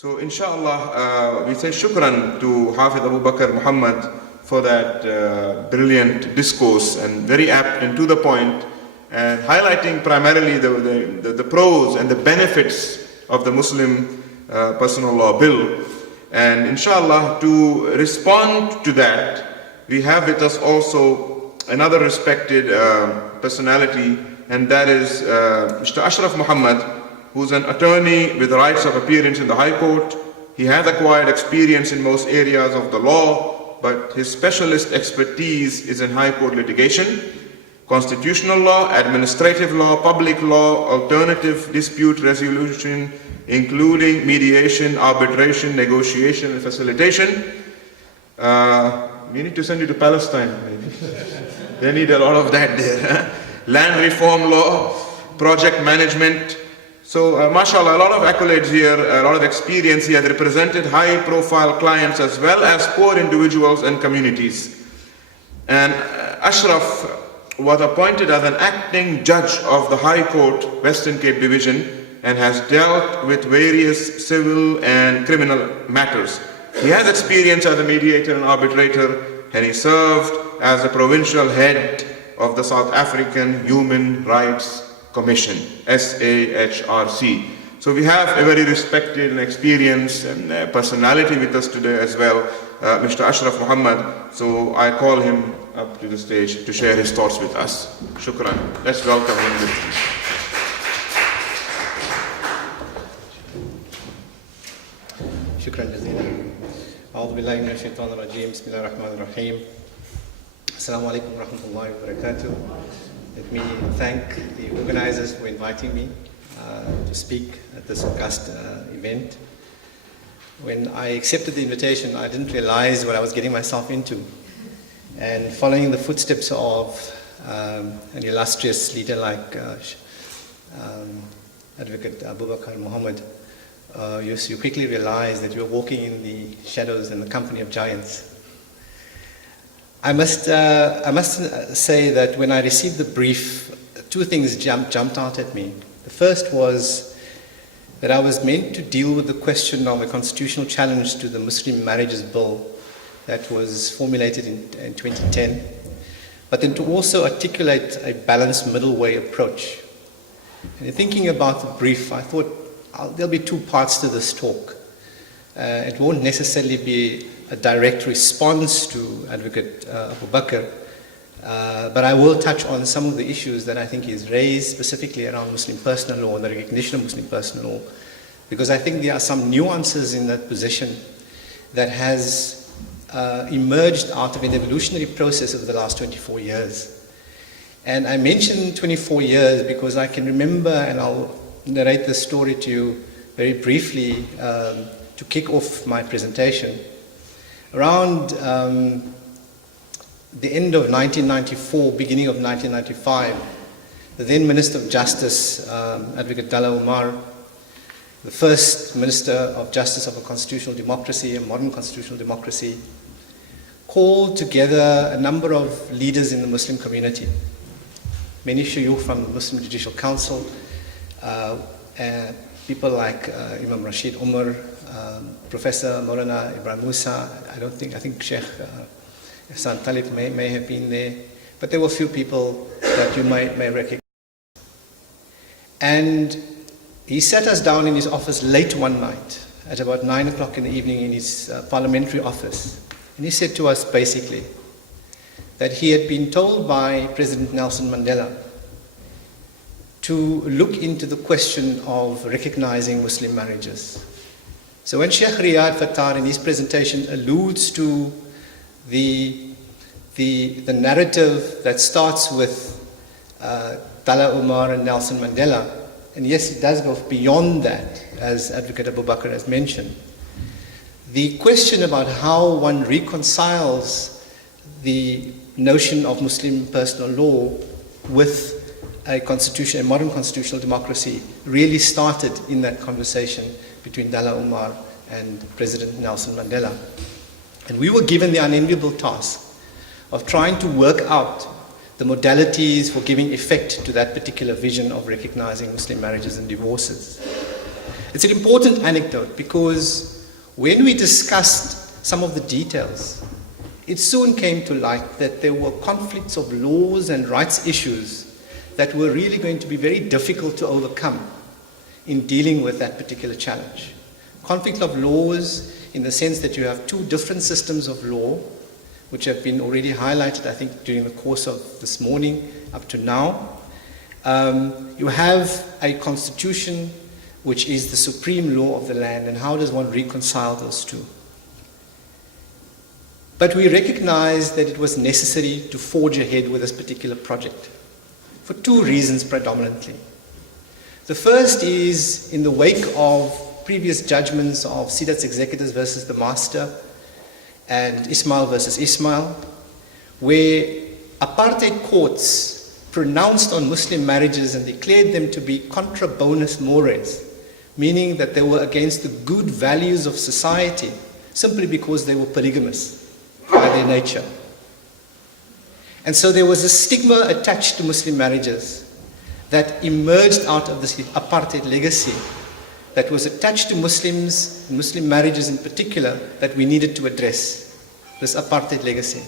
So inshallah, we say shukran to Hafid Abu Bakr Muhammad for that brilliant discourse, and very apt and to the point, and highlighting primarily the pros and the benefits of the Muslim personal law bill. And inshallah, to respond to that, we have with us also another respected personality, and that is Mr. Ashraf Mohammed, who's an attorney with rights of appearance in the High Court. He has acquired experience in most areas of the law, but his specialist expertise is in High Court litigation, constitutional law, administrative law, public law, alternative dispute resolution, including mediation, arbitration, negotiation, and facilitation. We need to send you to Palestine, maybe. They need a lot of that there. Land reform law, project management. So, mashallah, a lot of accolades here, a lot of experience. He has represented high-profile clients as well as poor individuals and communities. And Ashraf was appointed as an acting judge of the High Court, Western Cape Division, and has dealt with various civil and criminal matters. He has experience as a mediator and arbitrator, and he served as the provincial head of the South African Human Rights Commission, SAHRC. So we have a very respected and experienced and personality with us today as well, Mr. Ashraf Mohammed. So I call him up to the stage to share his thoughts with us. Shukran. Let's welcome him. Shukran jazeelan. A'udhu billahi minash shaitanir rajeem. Bismillahir rahmanir rahim. Assalamu alaikum wa rahmatullahi wa barakatuh. Let me thank the organizers for inviting me to speak at this august event. When I accepted the invitation, I didn't realize what I was getting myself into. And following the footsteps of an illustrious leader like Advocate Abu Bakr Muhammad, you quickly realize that you're walking in the shadows and the company of giants. I must say that when I received the brief, two things jumped out at me. The first was that I was meant to deal with the question of a constitutional challenge to the Muslim Marriages Bill that was formulated in 2010, but then to also articulate a balanced middle way approach. And in thinking about the brief, I thought there'll be two parts to this talk. It won't necessarily be a direct response to Advocate Abu Bakr, but I will touch on some of the issues that I think he's raised, specifically around Muslim personal law and the recognition of Muslim personal law, because I think there are some nuances in that position that has emerged out of an evolutionary process over the last 24 years. And I mention 24 years because I can remember, and I'll narrate this story to you very briefly to kick off my presentation. Around the end of 1994, beginning of 1995, the then Minister of Justice, Advocate Dalla Umar, the first Minister of Justice of a constitutional democracy, a modern constitutional democracy, called together a number of leaders in the Muslim community, many shuyukh from the Muslim Judicial Council, people like Imam Rashid Umar, Professor Maulana Ibrahim Musa, I think Sheikh Hassan Talib may have been there, but there were a few people that you may recognize. And he sat us down in his office late one night, at about 9 o'clock in the evening in his parliamentary office. And he said to us basically that he had been told by President Nelson Mandela to look into the question of recognizing Muslim marriages. So when Sheikh Riyad Fattar in his presentation alludes to the narrative that starts with Dalla Umar and Nelson Mandela, and yes, it does go beyond that, as Advocate Abu Bakr has mentioned, the question about how one reconciles the notion of Muslim personal law with a constitution, a modern constitutional democracy, really started in that conversation between Dalla Umar and President Nelson Mandela. And we were given the unenviable task of trying to work out the modalities for giving effect to that particular vision of recognizing Muslim marriages and divorces. It's an important anecdote because when we discussed some of the details, it soon came to light that there were conflicts of laws and rights issues that were really going to be very difficult to overcome in dealing with that particular challenge. Conflict of laws in the sense that you have two different systems of law, which have been already highlighted, I think, during the course of this morning up to now. You have a constitution which is the supreme law of the land, and how does one reconcile those two? But we recognized that it was necessary to forge ahead with this particular project for two reasons predominantly. The first is in the wake of previous judgments of Sidat's executors versus the master and Ismail versus Ismail, where apartheid courts pronounced on Muslim marriages and declared them to be contra bonus mores, meaning that they were against the good values of society simply because they were polygamous by their nature. And so there was a stigma attached to Muslim marriages that emerged out of this apartheid legacy that was attached to Muslims, Muslim marriages in particular, that we needed to address, this apartheid legacy.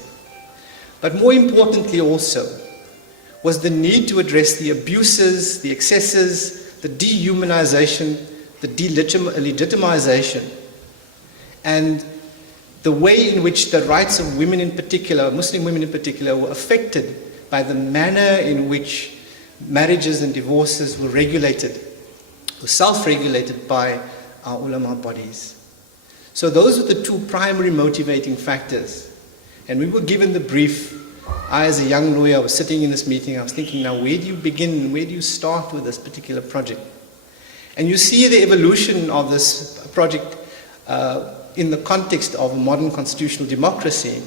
But more importantly also was the need to address the abuses, the excesses, the dehumanization, the delegitimization, and the way in which the rights of women in particular, Muslim women in particular, were affected by the manner in which marriages and divorces were regulated, were self-regulated by our ulama bodies. So those were the two primary motivating factors. And we were given the brief. I, as a young lawyer, was sitting in this meeting. I was thinking, now where do you begin? Where do you start with this particular project? And you see the evolution of this project in the context of a modern constitutional democracy,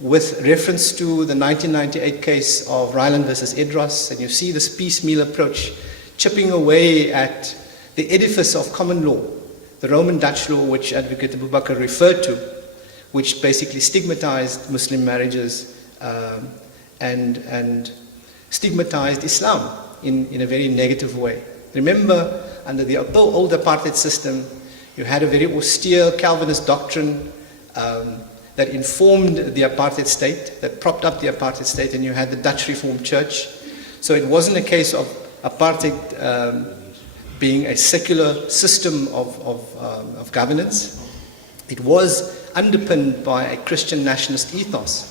with reference to the 1998 case of Ryland versus Edros, and you see this piecemeal approach chipping away at the edifice of common law, the Roman Dutch law which Advocate Abu Bakr referred to, which basically stigmatized Muslim marriages and stigmatized Islam in a very negative way. Remember, under the old apartheid system, you had a very austere Calvinist doctrine that informed the apartheid state, that propped up the apartheid state, and you had the Dutch Reformed Church. So it wasn't a case of apartheid being a secular system of governance. It was underpinned by a Christian nationalist ethos.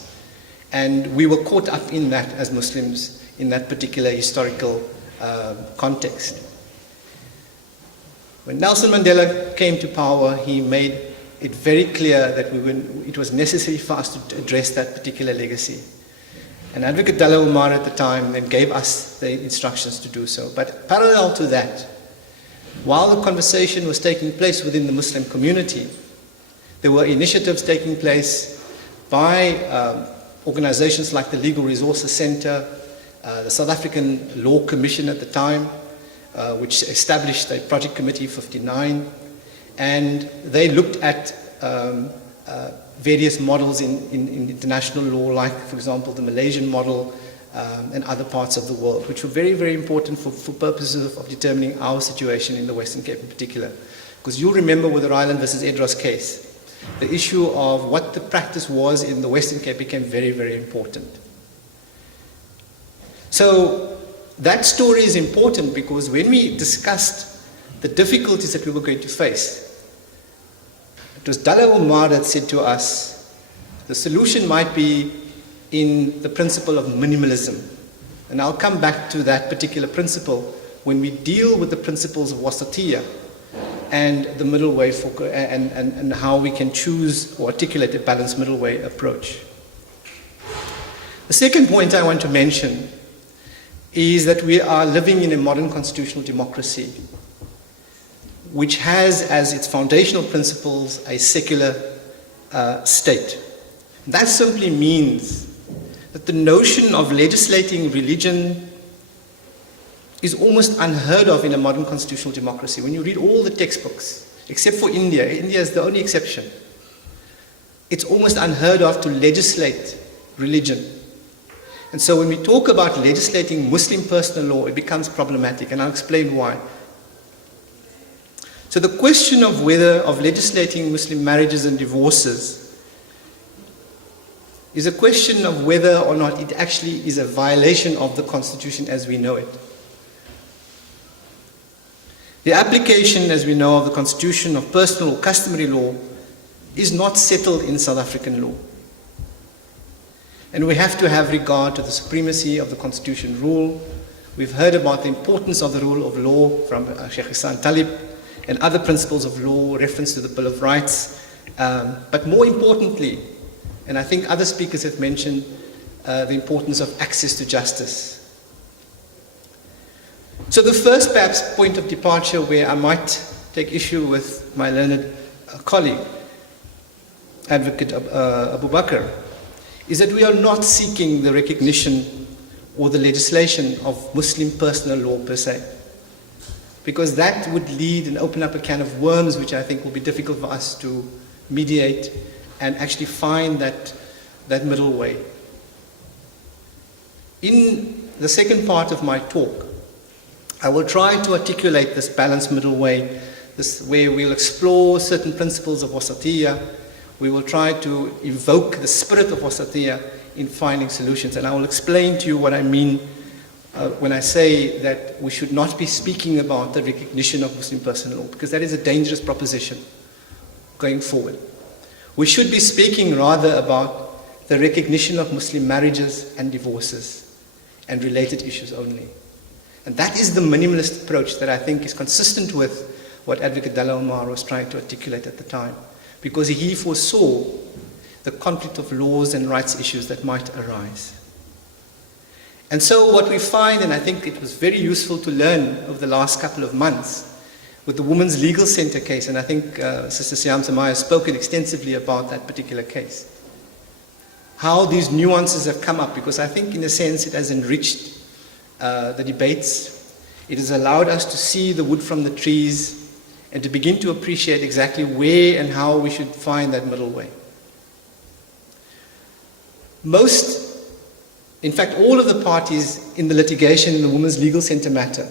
And we were caught up in that as Muslims in that particular historical context. When Nelson Mandela came to power, he made it very clear that it was necessary for us to address that particular legacy. And Advocate Dalla Umar at the time then gave us the instructions to do so. But parallel to that, while the conversation was taking place within the Muslim community, there were initiatives taking place by organizations like the Legal Resources Center, the South African Law Commission at the time, which established a Project Committee 59, and they looked at various models in international law, like, for example, the Malaysian model and other parts of the world, which were very, very important for purposes of determining our situation in the Western Cape in particular. Because you'll remember with the Ryland versus Edros case, the issue of what the practice was in the Western Cape became very, very important. So that story is important because when we discussed the difficulties that we were going to face, it was Dalla Umar that said to us, the solution might be in the principle of minimalism. And I'll come back to that particular principle when we deal with the principles of wasatiyyah and the middle way and how we can choose or articulate a balanced middle way approach. The second point I want to mention is that we are living in a modern constitutional democracy which has as its foundational principles a secular state. That simply means that the notion of legislating religion is almost unheard of in a modern constitutional democracy. When you read all the textbooks, except for India, India is the only exception, it's almost unheard of to legislate religion. And so when we talk about legislating Muslim personal law, it becomes problematic, and I'll explain why. So the question of legislating Muslim marriages and divorces is a question of whether or not it actually is a violation of the Constitution as we know it. The application, as we know, of the Constitution of personal or customary law is not settled in South African law. And we have to have regard to the supremacy of the Constitution rule. We've heard about the importance of the rule of law from Sheikh Hassan Talib and other principles of law, reference to the Bill of Rights. But more importantly, and I think other speakers have mentioned the importance of access to justice. So the first perhaps point of departure where I might take issue with my learned colleague, Advocate Abu Bakr, is that we are not seeking the recognition or the legislation of Muslim personal law per se. Because that would lead and open up a can of worms which I think will be difficult for us to mediate and actually find that middle way. In the second part of my talk, I will try to articulate this balanced middle way, where we'll explore certain principles of Wasatiyyah. We will try to evoke the spirit of Wasatiyyah in finding solutions. And I will explain to you what I mean when I say that we should not be speaking about the recognition of Muslim personal law, because that is a dangerous proposition going forward. We should be speaking rather about the recognition of Muslim marriages and divorces and related issues only. And that is the minimalist approach that I think is consistent with what Advocate Dalla Omar was trying to articulate at the time, because he foresaw the conflict of laws and rights issues that might arise. And so what we find, and I think it was very useful to learn over the last couple of months with the Women's Legal Center case, and I think Sister Siam Samaya has spoken extensively about that particular case, how these nuances have come up, because I think in a sense it has enriched the debates. It has allowed us to see the wood from the trees and to begin to appreciate exactly where and how we should find that middle way. In fact, all of the parties in the litigation in the Women's Legal Center matter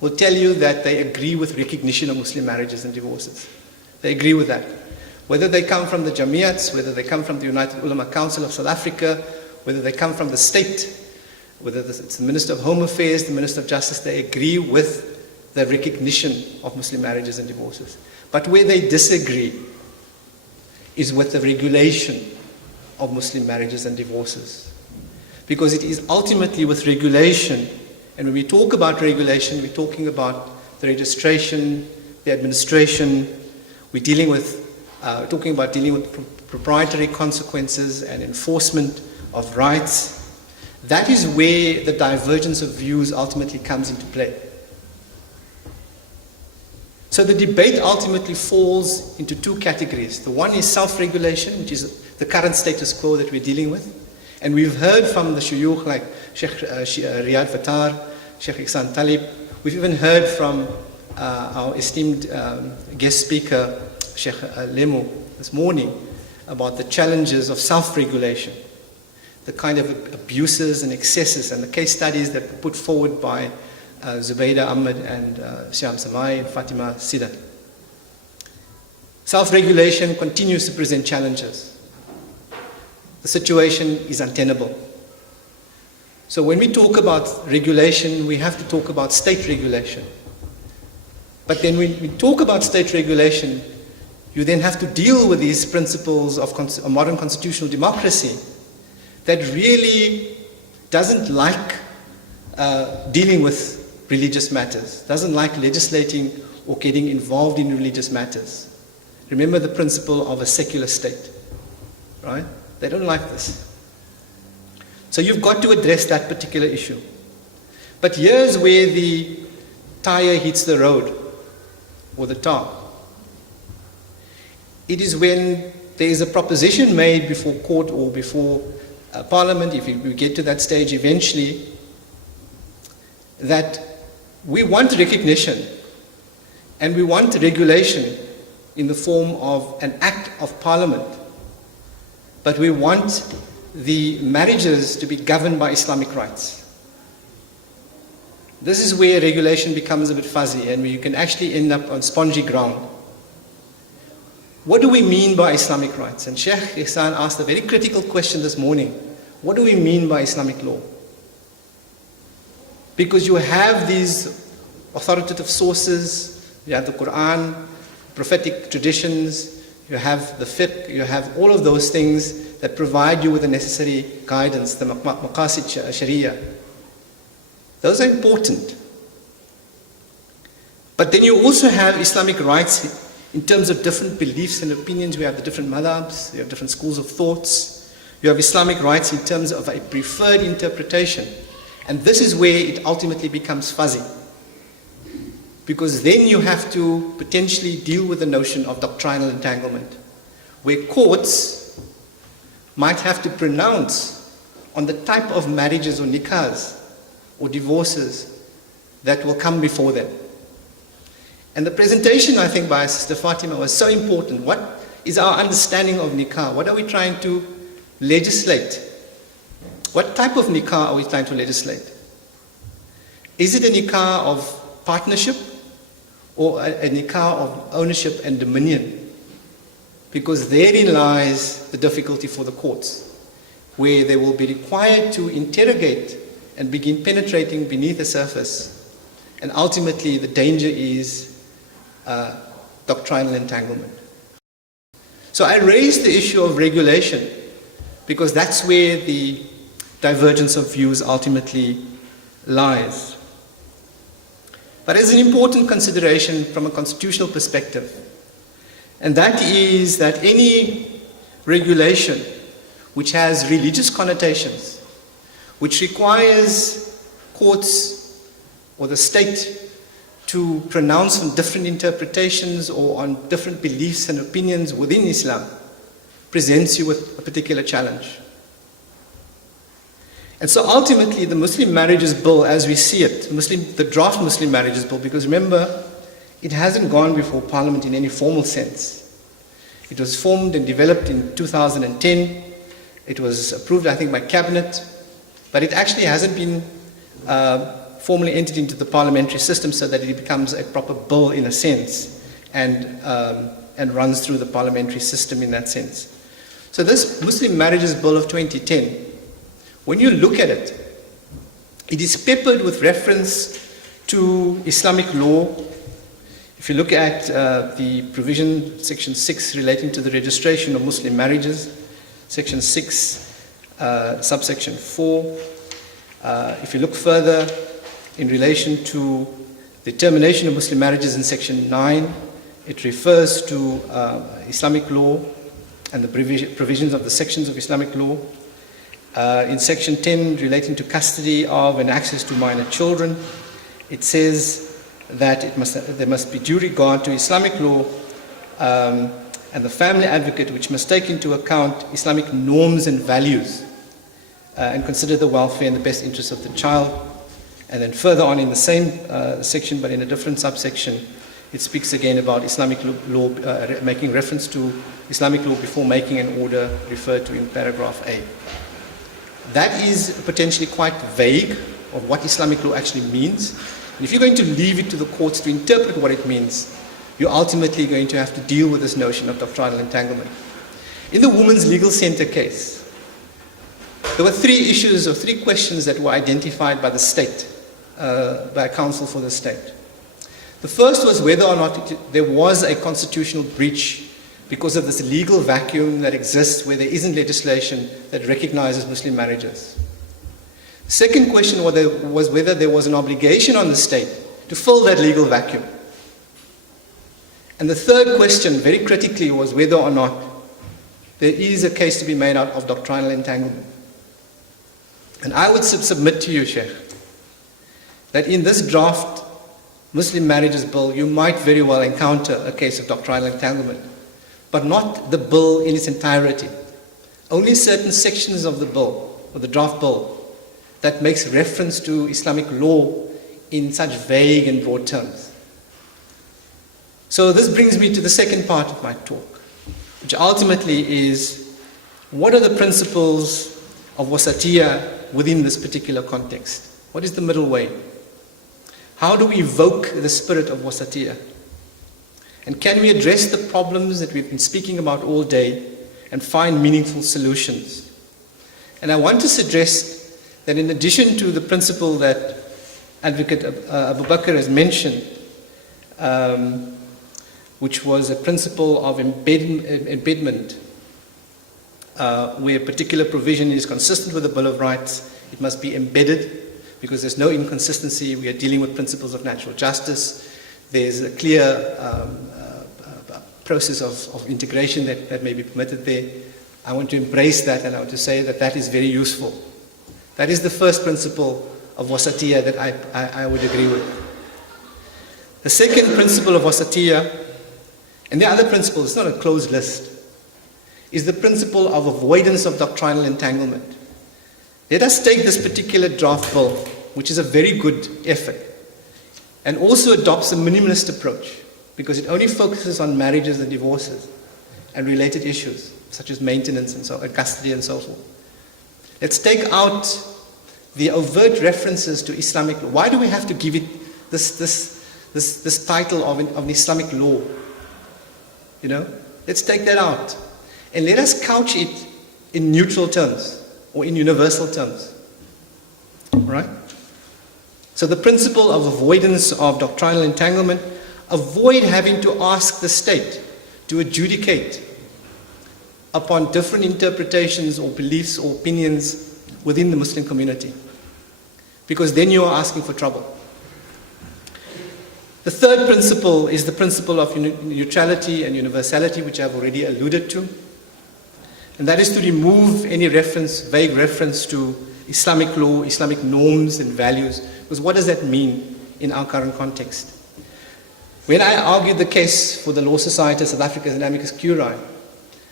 will tell you that they agree with recognition of Muslim marriages and divorces. They agree with that. Whether they come from the Jamiats, whether they come from the United Ulama Council of South Africa, whether they come from the state, whether it's the Minister of Home Affairs, the Minister of Justice, they agree with the recognition of Muslim marriages and divorces. But where they disagree is with the regulation of Muslim marriages and divorces. Because it is ultimately with regulation, and when we talk about regulation, we're talking about the registration, the administration, we're talking about dealing with proprietary consequences and enforcement of rights. That is where the divergence of views ultimately comes into play. So the debate ultimately falls into two categories. The one is self-regulation, which is the current status quo that we're dealing with. And we've heard from the shuyukh like Sheikh Riyad Fattar, Sheikh Ihsan Talib. We've even heard from our esteemed guest speaker, Sheikh Lemo, this morning about the challenges of self-regulation, the kind of abuses and excesses and the case studies that were put forward by Zubaydah Ahmed and Siam Samai and Fatima Sidat. Self-regulation continues to present challenges. The situation is untenable. So when we talk about regulation, we have to talk about state regulation. But then when we talk about state regulation, you then have to deal with these principles of a modern constitutional democracy that really doesn't like dealing with religious matters, doesn't like legislating or getting involved in religious matters. Remember the principle of a secular state, right? They don't like this. So you've got to address that particular issue. But here's where the tire hits the road, or the tar. It is when there is a proposition made before court or before Parliament, if we get to that stage eventually, that we want recognition and we want regulation in the form of an act of Parliament, but we want the marriages to be governed by Islamic rights. This is where regulation becomes a bit fuzzy and where you can actually end up on spongy ground. What do we mean by Islamic rights? And Sheikh Ihsan asked a very critical question this morning. What do we mean by Islamic law? Because you have these authoritative sources, you have the Quran, prophetic traditions, you have the fiqh, you have all of those things that provide you with the necessary guidance, the maqasid sharia. Those are important. But then you also have Islamic rights in terms of different beliefs and opinions. We have the different madhabs, you have different schools of thoughts. You have Islamic rights in terms of a preferred interpretation. And this is where it ultimately becomes fuzzy. Because then you have to potentially deal with the notion of doctrinal entanglement, where courts might have to pronounce on the type of marriages or nikahs or divorces that will come before them. And the presentation, I think, by Sister Fatima was so important. What is our understanding of nikah? What are we trying to legislate? What type of nikah are we trying to legislate? Is it a nikah of partnership or a nikah of ownership and dominion? Because therein lies the difficulty for the courts, where they will be required to interrogate and begin penetrating beneath the surface. And ultimately the danger is doctrinal entanglement. So I raised the issue of regulation because that's where the divergence of views ultimately lies. But there's an important consideration from a constitutional perspective, and that is that any regulation which has religious connotations, which requires courts or the state to pronounce on different interpretations or on different beliefs and opinions within Islam, presents you with a particular challenge. And so ultimately the Muslim Marriages Bill, as we see it, the draft Muslim Marriages Bill, because remember, it hasn't gone before Parliament in any formal sense. It was formed and developed in 2010. It was approved, I think, by Cabinet, but it actually hasn't been formally entered into the parliamentary system so that it becomes a proper bill in a sense and runs through the parliamentary system in that sense. So this Muslim Marriages Bill of 2010, when you look at it, it is peppered with reference to Islamic law. If you look at the provision, section 6, relating to the registration of Muslim marriages, section 6, subsection 4. If you look further in relation to the termination of Muslim marriages in section 9, it refers to Islamic law and the provisions of the sections of Islamic law. In section 10, relating to custody of and access to minor children, it says that there must be due regard to Islamic law and the family advocate, which must take into account Islamic norms and values and consider the welfare and the best interests of the child. And then further on in the same section, but in a different subsection, it speaks again about Islamic law, making reference to Islamic law before making an order referred to in paragraph A. That is potentially quite vague of what Islamic law actually means. And if you're going to leave it to the courts to interpret what it means, you're ultimately going to have to deal with this notion of doctrinal entanglement. In the Women's Legal Center case, there were three issues or three questions that were identified by the state, by counsel for the state. The first was whether or not there was a constitutional breach because of this legal vacuum that exists where there isn't legislation that recognizes Muslim marriages. The second question was whether there was an obligation on the state to fill that legal vacuum. And the third question, very critically, was whether or not there is a case to be made out of doctrinal entanglement. And I would submit to you, Sheikh, that in this draft Muslim Marriages Bill, you might very well encounter a case of doctrinal entanglement, but not the bill in its entirety. Only certain sections of the bill, or the draft bill, that makes reference to Islamic law in such vague and broad terms. So this brings me to the second part of my talk, which ultimately is, what are the principles of wasatiyyah within this particular context? What is the middle way? How do we evoke the spirit of Wasatiyyah? And can we address the problems that we've been speaking about all day and find meaningful solutions? And I want to suggest that in addition to the principle that Advocate Abu Bakr has mentioned, which was a principle of embedment, where a particular provision is consistent with the Bill of Rights, it must be embedded because there's no inconsistency. We are dealing with principles of natural justice. There's a clear process of integration that may be permitted there. I want to embrace that, and I want to say that that is very useful. That is the first principle of Wasatiyyah that I would agree with. The second principle of Wasatiyyah, and the other principle, it's not a closed list, is the principle of avoidance of doctrinal entanglement. Let us take this particular draft bill, which is a very good effort, and also adopts a minimalist approach, because it only focuses on marriages and divorces and related issues, such as maintenance and custody and so forth. Let's take out the overt references to Islamic law. Why do we have to give it this title of an Islamic law? You know, let's take that out. And let us couch it in neutral terms or in universal terms. Right? So the principle of avoidance of doctrinal entanglement, avoid having to ask the state to adjudicate upon different interpretations or beliefs or opinions within the Muslim community, because then you are asking for trouble. The third principle is the principle of neutrality and universality, which I've already alluded to. And that is to remove any reference, vague reference to Islamic law, Islamic norms and values, because what does that mean in our current context? When I argued the case for the Law Society of South Africa and Amicus Curiae,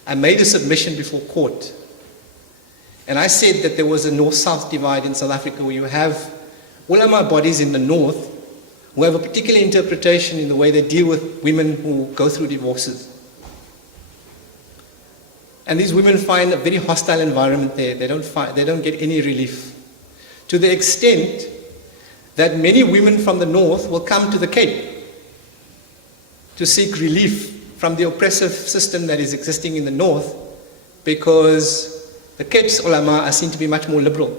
I made a submission before court. And I said that there was a north-south divide in South Africa where you have ulama bodies in the north who have a particular interpretation in the way they deal with women who go through divorces. And these women find a very hostile environment there. They don't get any relief. To the extent that many women from the north will come to the Cape to seek relief from the oppressive system that is existing in the north, because the Cape's ulama are seen to be much more liberal.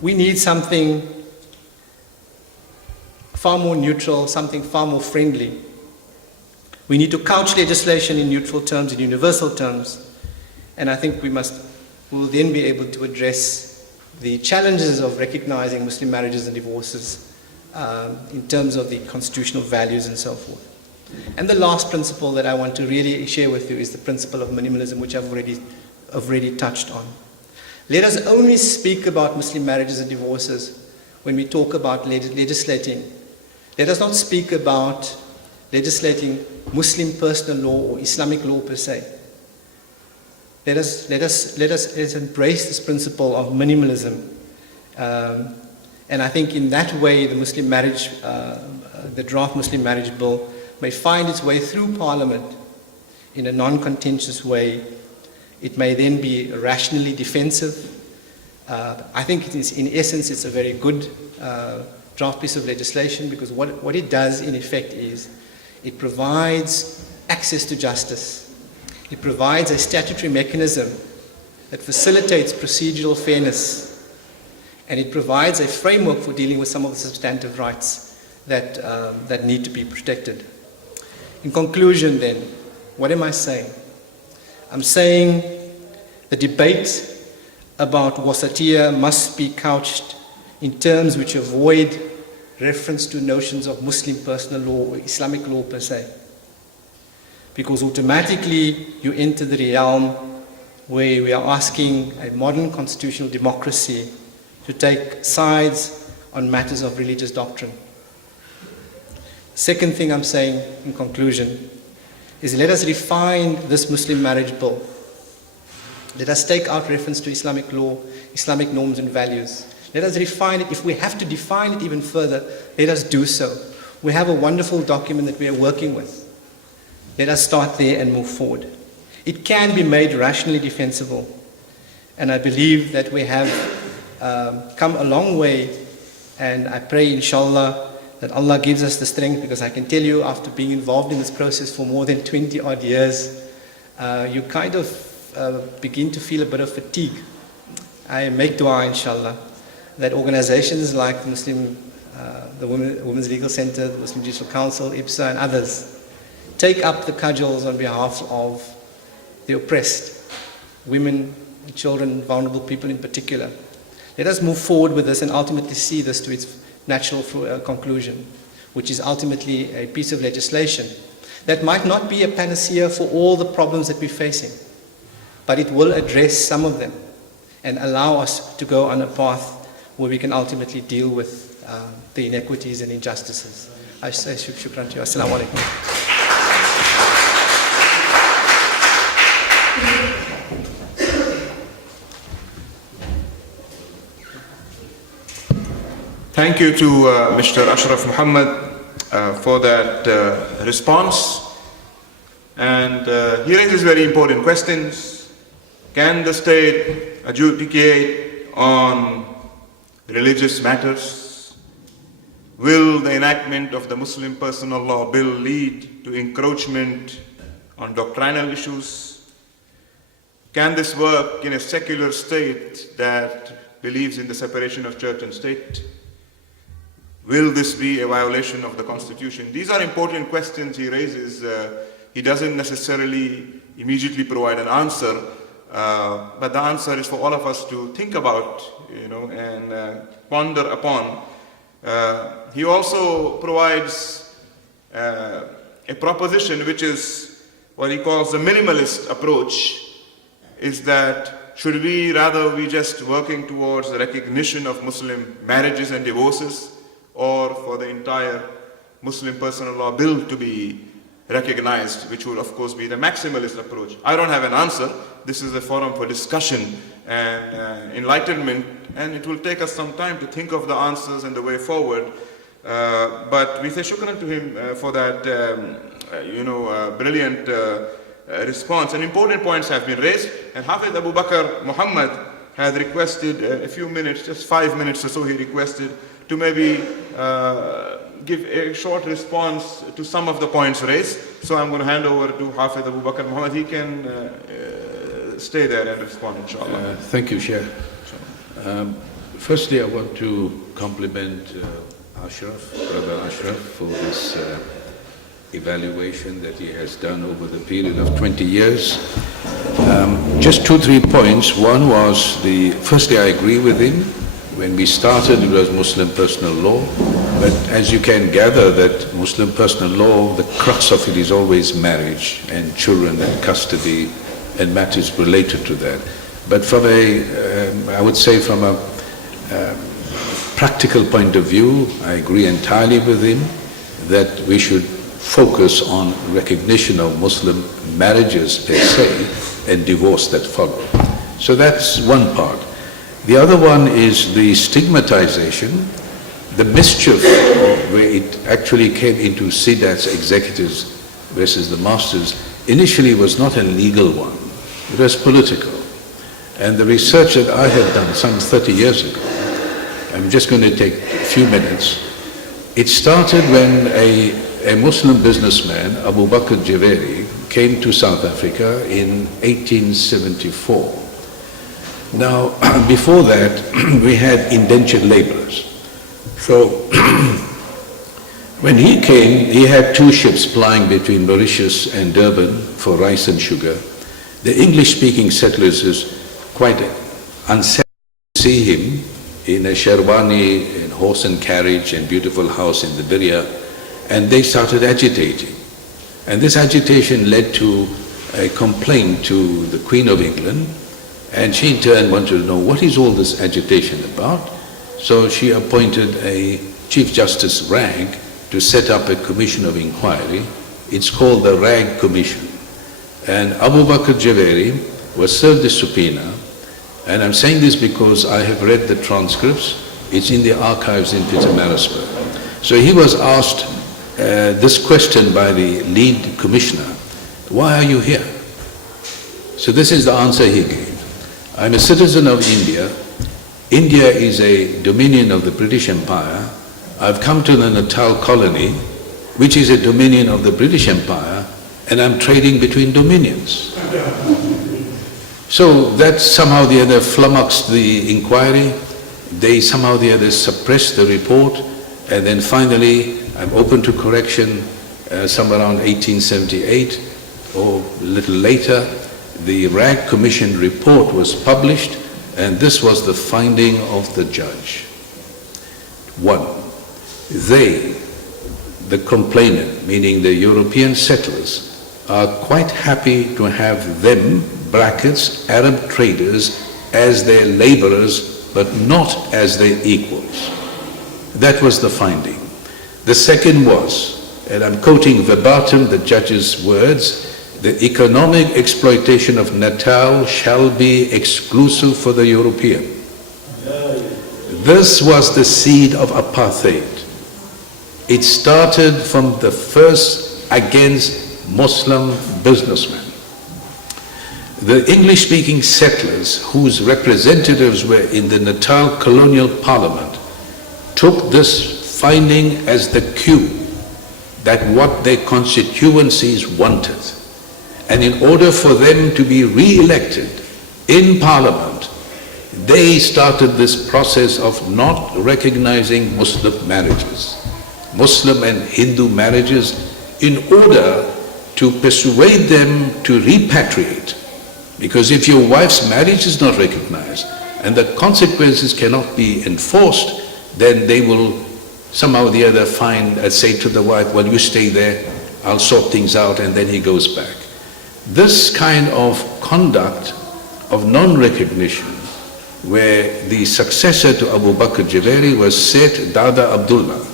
We need something far more neutral, something far more friendly. We need to couch legislation in neutral terms, in universal terms, and I think we will then be able to address the challenges of recognizing Muslim marriages and divorces in terms of the constitutional values and so forth. And the last principle that I want to really share with you is the principle of minimalism, which I've already touched on. Let us only speak about Muslim marriages and divorces when we talk about legislating. Let us not speak about legislating Muslim personal law or Islamic law per se. Let us embrace this principle of minimalism. And I think in that way, the Muslim marriage, the draft Muslim marriage bill may find its way through Parliament in a non-contentious way. It may then be rationally defensive. I think it is, in essence, it's a very good draft piece of legislation, because what it does in effect is it provides access to justice. It provides a statutory mechanism that facilitates procedural fairness, and it provides a framework for dealing with some of the substantive rights that need to be protected. In conclusion then, what am I saying? I'm saying the debate about Wasatiyyah must be couched in terms which avoid reference to notions of Muslim personal law or Islamic law per se. Because automatically you enter the realm where we are asking a modern constitutional democracy to take sides on matters of religious doctrine. Second thing I'm saying in conclusion is, let us refine this Muslim marriage bill. Let us take out reference to Islamic law, Islamic norms and values. Let us refine it. If we have to define it even further, let us do so. We have a wonderful document that we are working with. Let us start there and move forward. It can be made rationally defensible. And I believe that we have come a long way And I pray, inshallah, that Allah gives us the strength, because I can tell you, after being involved in this process for more than 20 odd years, you kind of begin to feel a bit of fatigue. I make dua, inshallah, that organizations like the Women's Legal Center, the Muslim Judicial Council, IPSA and others take up the cudgels on behalf of the oppressed, women, children, vulnerable people in particular. Let us move forward with this and ultimately see this to its natural conclusion, which is ultimately a piece of legislation that might not be a panacea for all the problems that we're facing, but it will address some of them and allow us to go on a path where we can ultimately deal with the inequities and injustices. I say shukran to you. Assalamu alaikum. Thank you to Mr. Ashraf Mohamed for that response. And he raises very important questions. Can the state adjudicate on religious matters? Will the enactment of the Muslim Personal Law Bill lead to encroachment on doctrinal issues? Can this work in a secular state that believes in the separation of church and state? Will this be a violation of the Constitution? These are important questions he raises. He doesn't necessarily immediately provide an answer, but the answer is for all of us to think about, and ponder upon. He also provides a proposition which is what he calls the minimalist approach, is that should we rather be just working towards the recognition of Muslim marriages and divorces, or for the entire Muslim Personal Law Bill to be recognized, which will of course be the maximalist approach. I don't have an answer. This is a forum for discussion and enlightenment, and it will take us some time to think of the answers and the way forward. But we say shukran to him for that brilliant response. And important points have been raised, and Hafiz Abu Bakr Mohammed had requested a few minutes, just 5 minutes or so he requested, to maybe give a short response to some of the points raised. So I'm going to hand over to Hafiz Abu Bakr Mohammed. He can stay there and respond, inshallah. Thank you, Sheikh. Firstly, I want to compliment Brother Ashraf, for this evaluation that he has done over the period of 20 years. Just 2-3 points. One was firstly, I agree with him. When we started, it was Muslim personal law, but as you can gather that Muslim personal law, the crux of it is always marriage and children and custody and matters related to that. But from I would say from a practical point of view, I agree entirely with him that we should focus on recognition of Muslim marriages per se and divorce that follow. So that's one part. The other one is the stigmatization, the mischief where it actually came into Sidat's executives versus the masters, initially was not a legal one, it was political. And the research that I had done some 30 years ago, I'm just going to take a few minutes. It started when a Muslim businessman, Abu Bakr Javeri, came to South Africa in 1874. Now, before that, we had indentured laborers. So, when he came, he had 2 ships plying between Mauritius and Durban for rice and sugar. The English-speaking settlers is quite unsettled to see him in a sherwani, in horse and carriage and beautiful house in the Birya, and they started agitating. And this agitation led to a complaint to the Queen of England, and she in turn wanted to know what is all this agitation about. So she appointed a Chief Justice Rag to set up a commission of inquiry. It's called the Rag Commission. And Abu Bakr Javeri was served a subpoena, and I'm saying this because I have read the transcripts. It's in the archives in Pietermaritzburg. So he was asked this question by the lead commissioner: why are you here? So this is the answer he gave. I'm a citizen of India, India is a dominion of the British Empire. I've come to the Natal colony, which is a dominion of the British Empire, and I'm trading between dominions. So that somehow the other flummoxed the inquiry. They somehow the other suppressed the report, and then finally, I'm open to correction, somewhere around 1878 or a little later, the Rag Commission report was published, and this was the finding of the judge. 1. They, the complainant, meaning the European settlers, are quite happy to have them, brackets, Arab traders, as their laborers, but not as their equals. That was the finding. The second was, and I'm quoting verbatim the judge's words, the economic exploitation of Natal shall be exclusive for the European. This was the seed of apartheid. It started from the first against Muslim businessmen. The English-speaking settlers, whose representatives were in the Natal Colonial Parliament, took this finding as the cue that what their constituencies wanted. And in order for them to be re-elected in Parliament, they started this process of not recognizing Muslim marriages, Muslim and Hindu marriages, in order to persuade them to repatriate. Because if your wife's marriage is not recognized and the consequences cannot be enforced, then they will somehow or the other say to the wife, well, you stay there, I'll sort things out, and then he goes back. This kind of conduct of non-recognition, where the successor to Abu Bakr Javeri was Seth Dada Abdullah,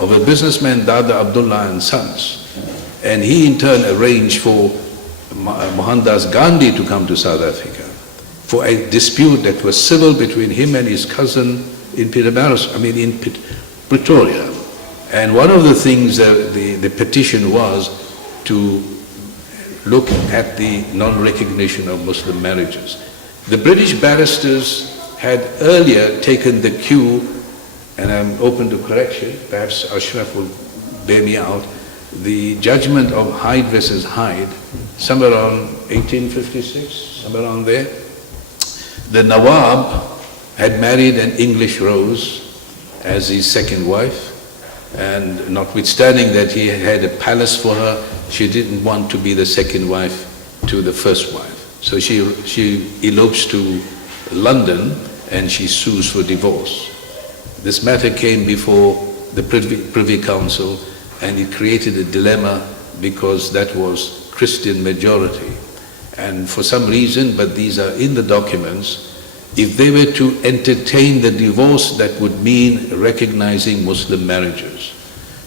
of a businessman Dada Abdullah and Sons. And he in turn arranged for Mohandas Gandhi to come to South Africa for a dispute that was civil between him and his cousin in Pretoria. And one of the things the petition was to look at the non-recognition of Muslim marriages. The British barristers had earlier taken the cue, and I'm open to correction, perhaps Ashraf will bear me out, the judgment of Hyde versus Hyde, somewhere around 1856, somewhere around there. The Nawab had married an English rose as his second wife, and notwithstanding that he had a palace for her, she didn't want to be the second wife to the first wife. So she elopes to London and she sues for divorce. This matter came before the Privy Council, and it created a dilemma because that was Christian majority. And for some reason, but these are in the documents, if they were to entertain the divorce, that would mean recognizing Muslim marriages.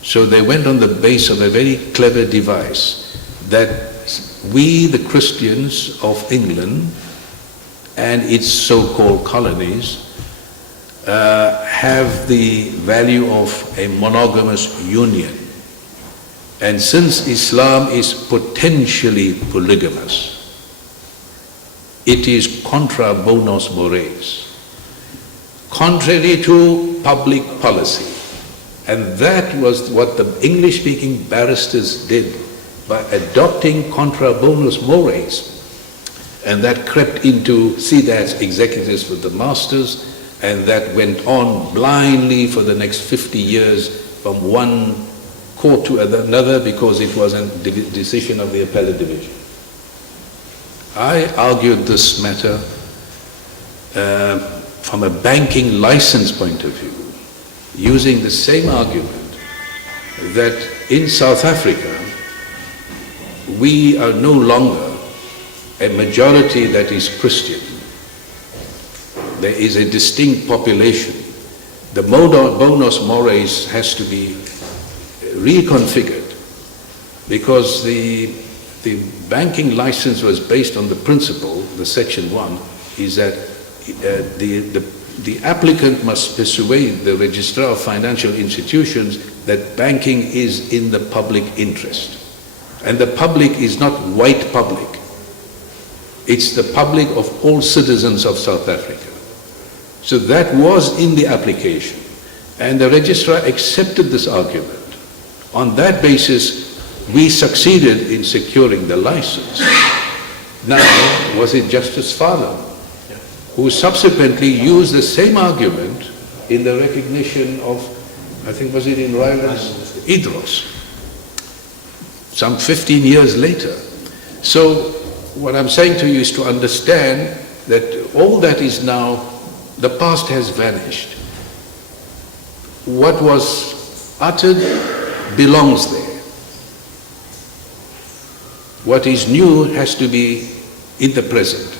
So they went on the base of a very clever device that we, the Christians of England and its so-called colonies, have the value of a monogamous union. And since Islam is potentially polygamous, it is contra bonos mores, contrary to public policy. And that was what the English-speaking barristers did by adopting contra bonos mores. And that crept into CDA's executives with the masters, and that went on blindly for the next 50 years from one court to another, because it was a decision of the appellate division. I argued this matter from a banking license point of view, using the same argument that in South Africa, we are no longer a majority that is Christian. There is a distinct population. The bonus mores has to be reconfigured, because the banking license was based on the principle, the section 1, is that the applicant must persuade the registrar of financial institutions that banking is in the public interest. And the public is not white public. It's the public of all citizens of South Africa. So that was in the application. And the registrar accepted this argument. On that basis, we succeeded in securing the license. Now, was it Justice Farnham who subsequently used the same argument in the recognition of, I think was it in Ryland's Idros, some 15 years later. So what I'm saying to you is to understand that all that is now, the past has vanished. What was uttered belongs there. What is new has to be in the present.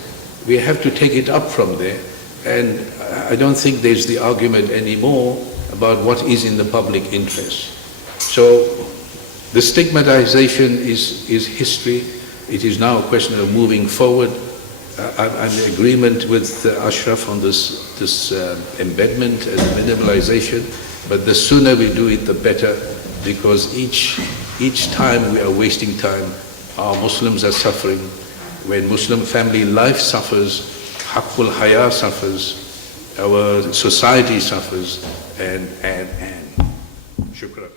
We have to take it up from there, and I don't think there's the argument anymore about what is in the public interest. So the stigmatization is history. It is now a question of moving forward. I'm in agreement with Ashraf on this embedment and minimalization, but the sooner we do it, the better, because each time we are wasting time, our Muslims are suffering. When Muslim family life suffers, Haqqul Haya suffers, our society suffers, and. Shukran.